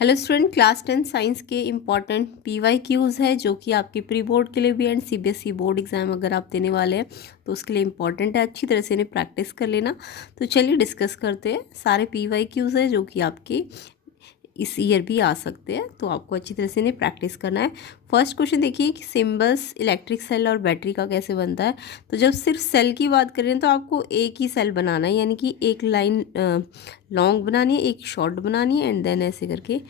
Hello student, class 10 science के important PY queues है जो कि आपके प्री बोर्ड के लिए भी एंड सीबीएसई बोर्ड एग्जाम अगर आप देने वाले हैं तो उसके लिए इम्पॉर्टेंट है। अच्छी तरह से इन्हें प्रैक्टिस कर लेना। तो चलिए डिस्कस करते हैं। सारे पीवाई क्यूज़ है जो कि आपके इस ईयर भी आ सकते हैं, तो आपको अच्छी तरह से इन्हें प्रैक्टिस करना है। फर्स्ट क्वेश्चन देखिए कि सिंबल्स इलेक्ट्रिक सेल और बैटरी का कैसे बनता है। तो जब सिर्फ सेल की बात करें तो आपको एक ही सेल बनाना है, यानी कि एक लाइन लॉन्ग बनानी है, एक शॉर्ट बनानी है एंड देन ऐसे करके।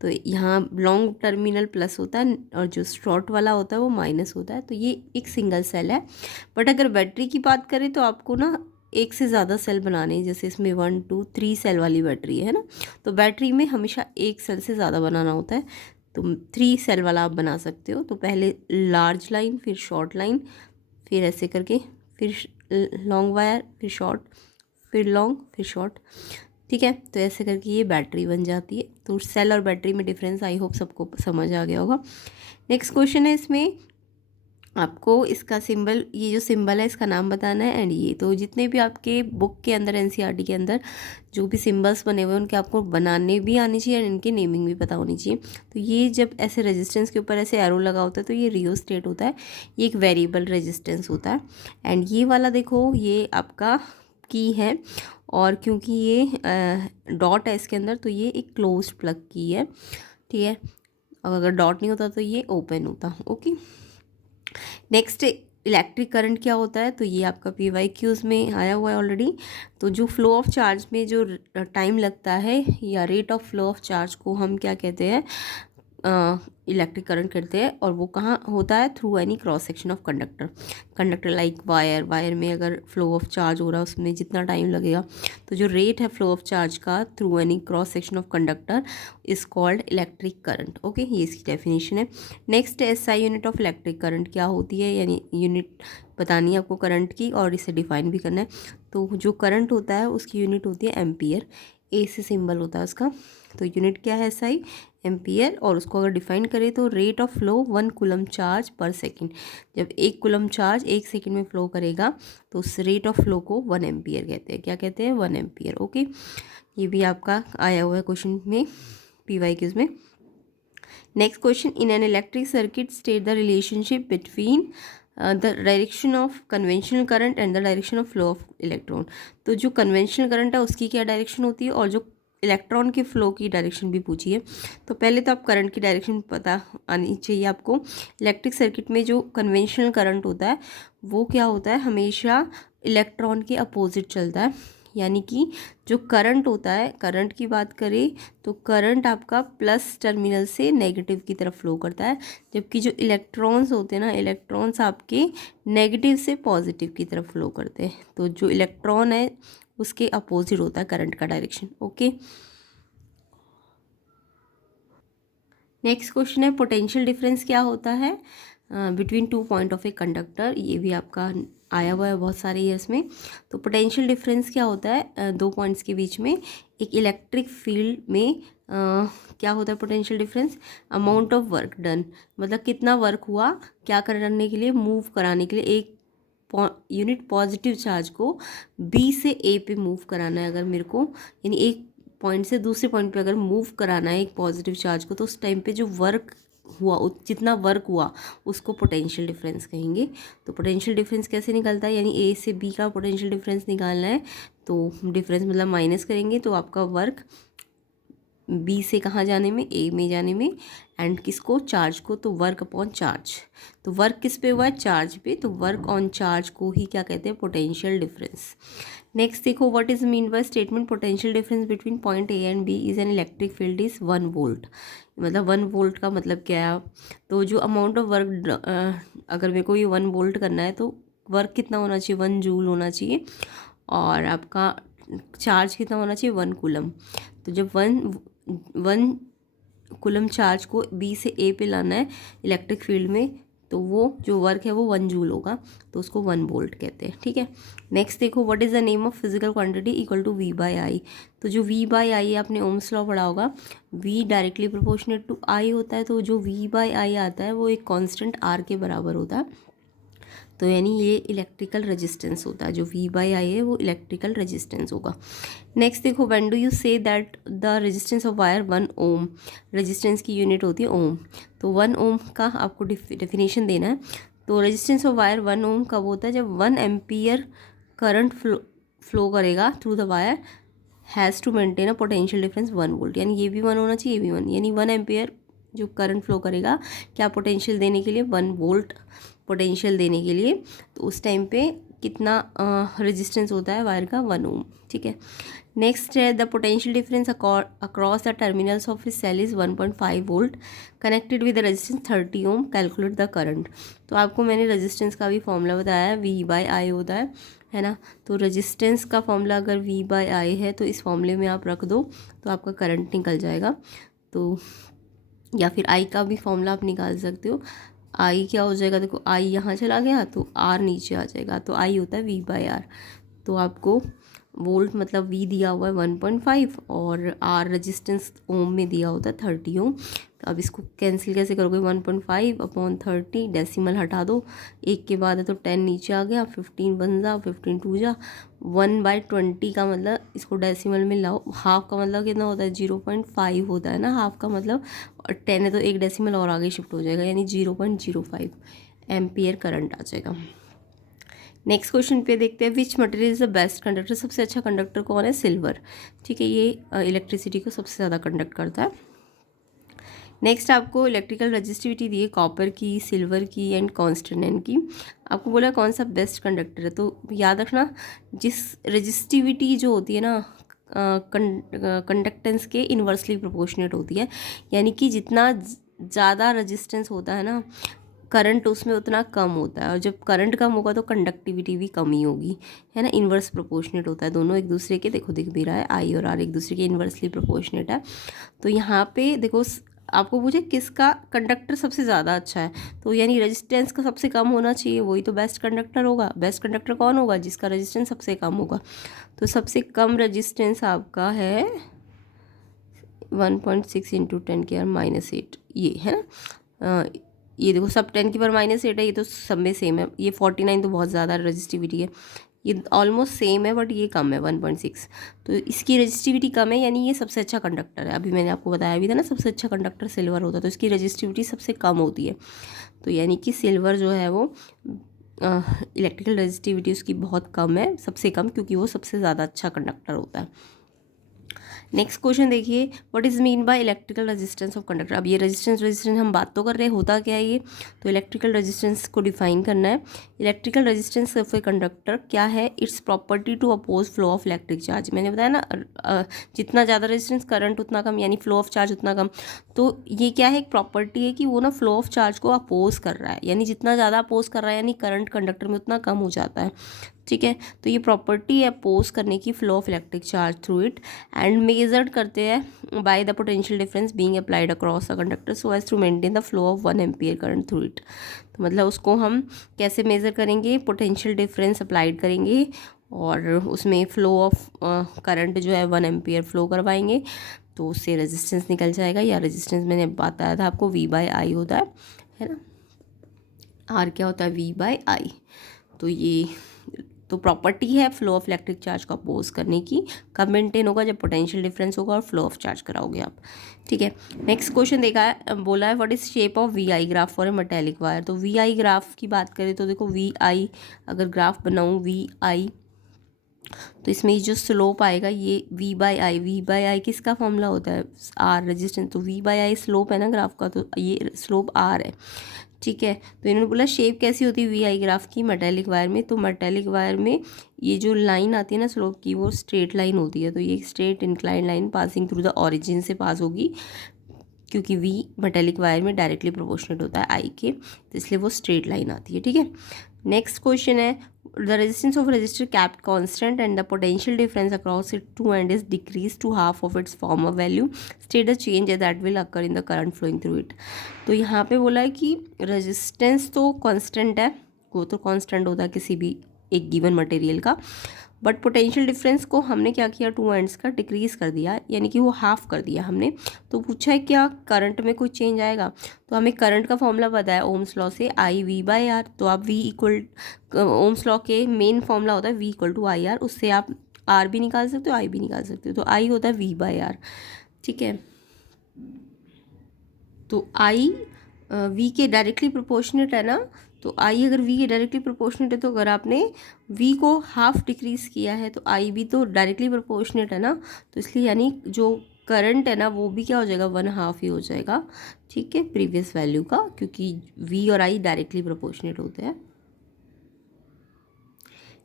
तो यहाँ लॉन्ग टर्मिनल प्लस होता है और जो शॉर्ट वाला होता है वो माइनस होता है। तो ये एक सिंगल सेल है। बट अगर बैटरी की बात करें तो आपको ना एक से ज़्यादा सेल बनाने हैं, जैसे इसमें 1 2 3 सेल वाली बैटरी है ना। तो बैटरी में हमेशा एक सेल से ज़्यादा बनाना होता है। तो 3 सेल वाला आप बना सकते हो। तो पहले लार्ज लाइन, फिर शॉर्ट लाइन, फिर ऐसे करके, फिर लॉन्ग वायर, फिर शॉर्ट, फिर लॉन्ग, फिर शॉर्ट। ठीक है, तो ऐसे करके ये बैटरी बन जाती है। तो सेल और बैटरी में डिफरेंस आई होप सबको समझ आ गया होगा। नेक्स्ट क्वेश्चन है, इसमें आपको इसका सिंबल, ये जो सिंबल है इसका नाम बताना है। एंड ये तो जितने भी आपके बुक के अंदर एनसीईआरटी के अंदर जो भी सिंबल्स बने हुए हैं उनके आपको बनाने भी आनी चाहिए और इनकी नेमिंग भी पता होनी चाहिए। तो ये जब ऐसे रेजिस्टेंस के ऊपर ऐसे एरो लगा होता है तो ये रियोस्टेट होता है, ये एक वेरिएबल रेजिस्टेंस होता है। एंड ये वाला देखो, ये आपका की है, और क्योंकि ये डॉट है इसके अंदर तो ये एक क्लोज्ड प्लग की है। ठीक है, और अगर डॉट नहीं होता तो ये ओपन होता। ओके, नेक्स्ट इलेक्ट्रिक करंट क्या होता है। तो ये आपका पीवाई क्यूज़ में आया हुआ है ऑलरेडी। तो जो फ्लो ऑफ चार्ज में जो टाइम लगता है या rate of flow of charge को हम क्या कहते हैं, इलेक्ट्रिक करंट कहते हैं। और वो कहाँ होता है, through any cross section of conductor. Conductor like wire में अगर फ्लो ऑफ चार्ज हो रहा है उसमें जितना टाइम लगेगा, तो जो रेट है फ्लो ऑफ चार्ज का through any cross section of conductor is called electric current. Okay, ये इसकी डेफिनेशन है। Next SI unit of electric current क्या होती है, यानी यूनिट बतानी है आपको करंट की और इसे डिफाइन भी करना है। तो जो करंट होता है उसकी यूनिट होती है एम्पियर, ए से सिंबल होता है उसका। तो यूनिट क्या है एसआई, एम्पियर। और उसको अगर डिफाइन करें तो rate of flow 1 coulomb charge पर सेकेंड। जब 1 कूलम चार्ज 1 सेकेंड में फ्लो करेगा तो उस रेट ऑफ फ्लो को 1 एम्पियर कहते हैं। क्या कहते हैं, 1 एम्पियर। ओके, ये भी आपका आया हुआ है क्वेश्चन में, पीवाई क्यूज में। Next question, in an electric circuit state the relationship between the direction of conventional current and the direction of flow of electron. तो जो कन्वेंशनल करंट है उसकी क्या डायरेक्शन होती है और जो इलेक्ट्रॉन के फ्लो की डायरेक्शन भी पूछी है। तो पहले तो आप करंट की डायरेक्शन पता आनी चाहिए आपको। इलेक्ट्रिक सर्किट में जो कन्वेंशनल करंट होता है वो क्या होता है, हमेशा इलेक्ट्रॉन के अपोजिट चलता है। यानी कि जो करंट होता है, करंट की बात करें तो करंट आपका प्लस टर्मिनल से नेगेटिव की तरफ फ्लो करता है, जबकि जो इलेक्ट्रॉन्स होते हैं ना, इलेक्ट्रॉन्स आपके नेगेटिव से पॉजिटिव की तरफ फ्लो करते हैं। तो जो इलेक्ट्रॉन है उसके अपोजिट होता है करंट का डायरेक्शन। ओके, नेक्स्ट क्वेश्चन है, पोटेंशियल डिफरेंस क्या होता है between 2 point of a conductor. ये भी आपका आया हुआ है बहुत सारे ईयर्स में। तो पोटेंशियल डिफरेंस क्या होता है, दो पॉइंट्स के बीच में एक इलेक्ट्रिक फील्ड में क्या होता है potential difference, amount of work done, मतलब कितना वर्क हुआ क्या करने के लिए, मूव कराने के लिए एक यूनिट पॉजिटिव चार्ज को बी से ए पे मूव कराना है अगर मेरे को, यानी एक पॉइंट से दूसरे पॉइंट पे अगर मूव कराना है एक पॉजिटिव चार्ज को, तो उस टाइम पे जो वर्क हुआ, जितना वर्क हुआ उसको पोटेंशियल डिफरेंस कहेंगे। तो पोटेंशियल डिफरेंस कैसे निकलता है, यानी ए से बी का पोटेंशियल डिफरेंस निकालना है तो डिफरेंस मतलब माइनस करेंगे तो आपका वर्क बी से कहाँ जाने में, ए में जाने में, एंड किसको, चार्ज को, तो वर्क अपॉन चार्ज। तो वर्क किस पे हुआ है, चार्ज पे, तो वर्क ऑन चार्ज को ही क्या कहते हैं, पोटेंशियल डिफरेंस। नेक्स्ट देखो, what is mean by statement potential difference between point A and B is an electric field is 1 volt. मतलब 1 वोल्ट का मतलब क्या है, तो जो अमाउंट ऑफ वर्क, अगर मेरे को ये 1 वोल्ट करना है तो वर्क कितना होना चाहिए, 1 जूल होना चाहिए, और आपका चार्ज कितना होना चाहिए, 1 कूलम। तो जब 1 कूलम चार्ज को बी से ए पे लाना है इलेक्ट्रिक फील्ड में, तो वो जो वर्क है वो 1 जूल होगा, तो उसको 1 वोल्ट कहते हैं। ठीक है, नेक्स्ट देखो, what is the name of physical quantity equal to V by I. तो जो वी बाई आई आपने ओम्स लॉ पढ़ा होगा, वी डायरेक्टली प्रोपोर्शनेट टू आई होता है, तो जो वी बाई आई आता है वो एक कांस्टेंट आर के बराबर होता है। तो यानी ये इलेक्ट्रिकल रेजिस्टेंस होता है, जो V बाई आई है वो इलेक्ट्रिकल रेजिस्टेंस होगा। नेक्स्ट देखो, when do you say that the resistance of wire 1 ohm, resistance की यूनिट होती है ओम, तो 1 ओम का आपको डेफिनेशन देना है। तो रेजिस्टेंस ऑफ वायर 1 ओम कब होता है, जब 1 एम्पियर करंट फ्लो करेगा through the wire has to maintain a potential difference 1 volt, यानी ये भी 1 होना चाहिए, ये भी 1, यानी 1 एम्पियर जो करंट फ्लो करेगा क्या पोटेंशियल देने के लिए, 1 वोल्ट पोटेंशियल देने के लिए। तो उस टाइम पे कितना रेजिस्टेंस होता है वायर का, 1 ओम। ठीक है, नेक्स्ट है the potential difference across the terminals of his cell is 1.5 volt connected with resistance 30 ohm, calculate the current. तो आपको मैंने रेजिस्टेंस का भी फॉर्मूला बताया है, V बाई आई होता है ना। तो रेजिस्टेंस का फॉर्मूला अगर V बाई आई है तो इस फॉर्मूले में आप रख दो तो आपका करंट निकल जाएगा। तो या फिर I का भी फॉर्मूला आप निकाल सकते हो। I क्या हो जाएगा, देखो I यहाँ चला गया तो R नीचे आ जाएगा, तो I होता है V बाई आर। तो आपको वोल्ट मतलब V दिया हुआ है 1.5 और R रेजिस्टेंस ओम में दिया होता है 30 ओम। तो अब इसको कैंसिल कैसे करोगे, 1.5 अपॉन 30, डेसिमल हटा दो, एक के बाद है तो 10 नीचे आ गया, 15 बन जा, 15 टू जा 1/20 का मतलब इसको डेसिमल में लाओ, हाफ का मतलब कितना होता है 0.5 होता है ना हाफ का मतलब, और 10 है तो एक डेसिमल और आगे शिफ्ट हो जाएगा, यानी 0.05 एम्पियर करंट आ जाएगा। नेक्स्ट क्वेश्चन पे देखते हैं, which material is the best conductor, सबसे अच्छा कंडक्टर कौन है, सिल्वर। ठीक है, ये इलेक्ट्रिसिटी को सबसे ज़्यादा कंडक्ट करता है। नेक्स्ट आपको इलेक्ट्रिकल रजिस्टिविटी दी है कॉपर की, सिल्वर की एंड कॉन्स्टेंट की। आपको बोला कौन सा बेस्ट कंडक्टर है, तो याद रखना जिस रजिस्टिविटी जो होती है ना कंडक्टेंस के इन्वर्सली प्रोपोर्शनेट होती है, यानी कि जितना ज़्यादा रजिस्टेंस होता है ना करंट उसमें उतना कम होता है, और जब करंट कम होगा तो कंडक्टिविटी भी कम ही होगी, है ना। इन्वर्स प्रोपोर्शनेट होता है, दोनों एक दूसरे के, देखो दिख भी रहा है I और R एक दूसरे के इन्वर्सली प्रोपोर्शनेट है। तो यहाँ पे देखो आपको पूछे किसका कंडक्टर सबसे ज़्यादा अच्छा है, तो यानी रेजिस्टेंस का सबसे कम होना चाहिए, वही तो बेस्ट कंडक्टर होगा। बेस्ट कंडक्टर कौन होगा, जिसका रेजिस्टेंस सबसे कम होगा। तो सबसे कम रेजिस्टेंस आपका है 1.6 इंटू 10⁻⁸, ये है ना। ये देखो सब 10⁻⁸ है, ये तो सब में सेम है। ये 49 तो बहुत ज़्यादा रजिस्टिविटी है, ये ऑलमोस्ट सेम है बट ये कम है 1.6, तो इसकी रजिस्टिविटी कम है, यानी ये सबसे अच्छा कंडक्टर है। अभी मैंने आपको बताया भी था ना सबसे अच्छा कंडक्टर सिल्वर होता है, तो इसकी रजिस्टिविटी सबसे कम होती है। तो यानी कि सिल्वर जो है वो इलेक्ट्रिकल रजिस्टिविटी उसकी बहुत कम है, सबसे कम, क्योंकि वो सबसे ज़्यादा अच्छा कंडक्टर होता है। नेक्स्ट क्वेश्चन देखिए, what is mean by electrical resistance of conductor. अब ये रेजिस्टेंस हम बात तो कर रहे हैं, होता क्या है ये, तो इलेक्ट्रिकल रेजिस्टेंस को डिफाइन करना है। Electrical resistance of a conductor क्या है, its property to oppose flow of electric charge. मैंने बताया ना जितना ज़्यादा रेजिस्टेंस करंट उतना कम, यानी फ्लो ऑफ चार्ज उतना कम। तो ये क्या है, एक प्रॉपर्टी है कि वो ना फ्लो ऑफ चार्ज को अपोज कर रहा है, यानी जितना ज़्यादा अपोज कर रहा है यानी करंट कंडक्टर में उतना कम हो जाता है। ठीक है, तो ये प्रॉपर्टी है अपोज करने की flow of electric charge through it, and measured करते हैं by the potential difference being applied across the conductor so as to maintain the flow of 1 ampere current through it. तो मतलब उसको हम कैसे मेज़र करेंगे, पोटेंशियल डिफरेंस अप्लाइड करेंगे और उसमें फ्लो ऑफ करंट जो है 1 एम्पियर फ्लो करवाएंगे, तो उससे रेजिस्टेंस निकल जाएगा। या रेजिस्टेंस मैंने बताया था आपको V बाई आई होता है ना, R क्या होता है V बाई आई। तो ये तो प्रॉपर्टी है फ्लो ऑफ इलेक्ट्रिक चार्ज को अपोज करने की, कब मेंटेन होगा, जब पोटेंशियल डिफरेंस होगा और फ्लो ऑफ चार्ज कराओगे आप। ठीक है, नेक्स्ट क्वेश्चन देखा है, बोला है what is shape of V I graph for a metallic wire. तो वी आई ग्राफ की बात करें तो देखो वी आई अगर ग्राफ बनाऊँ वी आई, तो इसमें जो स्लोप आएगा ये V बाई आई किसका फॉर्मूला होता है, R रेजिस्टेंस। तो V बाई आई स्लोप है ना ग्राफ का, तो ये स्लोप R है। ठीक है, तो इन्होंने बोला शेप कैसी होती है वी आई ग्राफ की मेटेलिक वायर में, तो मेटेलिक वायर में ये जो लाइन आती है ना स्लोप की वो स्ट्रेट लाइन होती है। तो ये straight incline line passing through the origin से पास होगी, क्योंकि V मेटेलिक वायर में डायरेक्टली प्रोपोर्शनेट होता है I के, तो इसलिए वो स्ट्रेट लाइन आती है। ठीक है, नेक्स्ट क्वेश्चन है the resistance of resistor kept constant and the potential difference across it two end is decrease to half of its former value, state the change that will occur in the current flowing through it. तो यहाँ पे बोला है कि resistance तो constant है, वो तो कांस्टेंट होता है किसी भी एक गिवन मटेरियल का, बट पोटेंशियल डिफरेंस को हमने क्या किया, टू एंड्स का डिक्रीज़ कर दिया, यानी कि वो हाफ कर दिया हमने। तो पूछा है क्या करंट में कोई चेंज आएगा, तो हमें करंट का फॉर्मूला पता है ओम्स लॉ से, आई वी बाई आर। तो आप वी इक्वल, ओम्स लॉ के मेन फॉर्मूला होता है V equal to I R, उससे आप आर भी निकाल सकते हो, आई भी निकाल सकते हो। तो आई होता है वी बाई आर, ठीक है। तो आई वी के डायरेक्टली प्रोपोर्शनेट है ना, तो आई अगर वी के डायरेक्टली प्रोपोर्शनेट है, तो अगर आपने वी को हाफ डिक्रीज़ किया है तो आई भी तो डायरेक्टली प्रोपोर्शनेट है ना, तो इसलिए यानी जो करंट है ना वो भी क्या हो जाएगा, 1/2 ही हो जाएगा, ठीक है, प्रीवियस वैल्यू का, क्योंकि वी और आई डायरेक्टली प्रोपोर्शनेट होते हैं।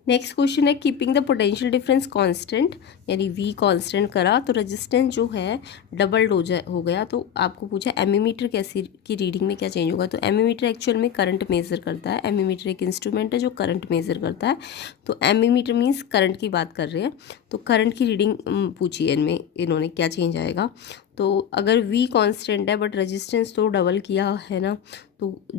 नेक्स्ट क्वेश्चन है keeping the potential difference constant, यानी वी कांस्टेंट करा तो रेजिस्टेंस जो है डबल्ड हो गया। तो आपको पूछा एमीमीटर कैसी की रीडिंग में क्या चेंज होगा। तो एमीमीटर एक्चुअल में करंट मेजर करता है, एमीमीटर एक इंस्ट्रूमेंट है जो करंट मेजर करता है। तो एमीमीटर मीन्स करंट की बात कर रहे हैं, तो करंट की रीडिंग पूछी है इनमें, इन्होंने क्या चेंज आएगा। तो अगर वी कांस्टेंट है बट रेजिस्टेंस तो डबल किया है ना, तो